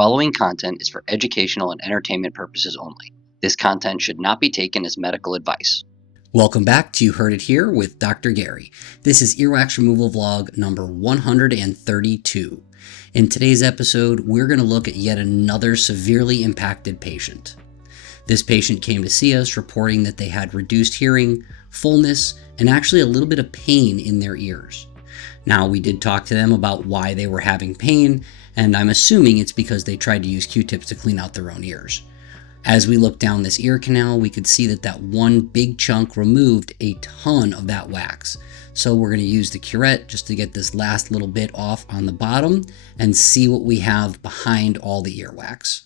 following content is for educational and entertainment purposes only. This content should not be taken as medical advice. Welcome back to You Heard It Here with Dr. Gary. This is earwax removal vlog number 132. In today's episode, we're going to look at yet another severely impacted patient. This patient came to see us reporting that they had reduced hearing, fullness, and actually a little bit of pain in their ears. Now, we did talk to them about why they were having pain, and I'm assuming it's because they tried to use Q-tips to clean out their own ears. As we looked down this ear canal, we could see that one big chunk removed a ton of that wax. So we're going to use the curette just to get this last little bit off on the bottom and see what we have behind all the earwax.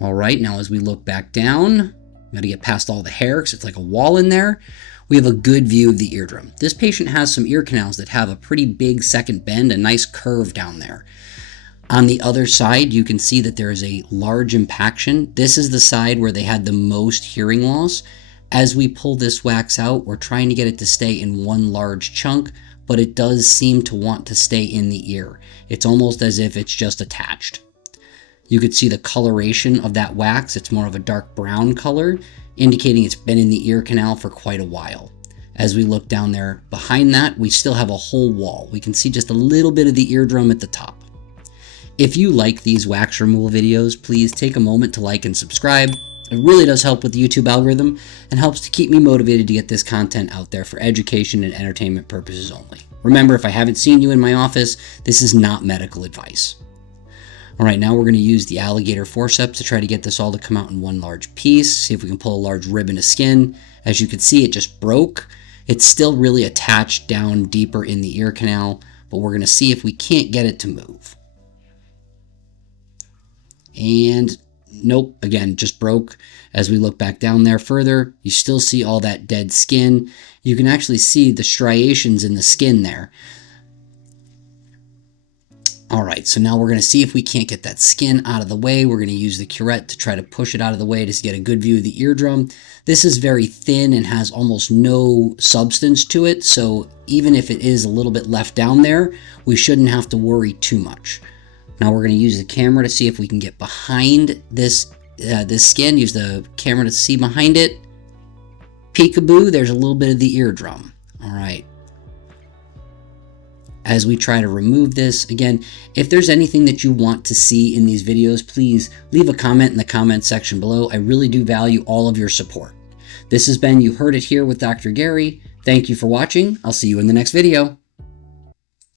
All right, now as we look back down, got to get past all the hair because it's like a wall in there. We have a good view of the eardrum. This patient has some ear canals that have a pretty big second bend, a nice curve down there. On the other side, you can see that there is a large impaction. This is the side where they had the most hearing loss. As we pull this wax out, we're trying to get it to stay in one large chunk, but it does seem to want to stay in the ear. It's almost as if it's just attached. You could see the coloration of that wax. It's more of a dark brown color, indicating it's been in the ear canal for quite a while. As we look down there behind that, we still have a whole wall. We can see just a little bit of the eardrum at the top. If you like these wax removal videos, please take a moment to like and subscribe. It really does help with the YouTube algorithm and helps to keep me motivated to get this content out there for education and entertainment purposes only. Remember, if I haven't seen you in my office, this is not medical advice. All right, now we're going to use the alligator forceps to try to get this all to come out in one large piece. See if we can pull a large ribbon of skin. As you can see, it just broke. It's still really attached down deeper in the ear canal, but we're going to see if we can't get it to move. And nope, again, just broke. As we look back down there further, you still see all that dead skin. You can actually see the striations in the skin there. All right, so now we're going to see if we can't get that skin out of the way. We're going to use the curette to try to push it out of the way to get a good view of the eardrum. This is very thin and has almost no substance to it, so even if it is a little bit left down there, we shouldn't have to worry too much. Now we're going to use the camera to see if we can get behind this skin. Use the camera to see behind it. Peekaboo, there's a little bit of the eardrum. All right. As we try to remove this, again, if there's anything that you want to see in these videos, please leave a comment in the comment section below. I really do value all of your support. This has been You Heard It Here with Dr. Gary. Thank you for watching. I'll see you in the next video.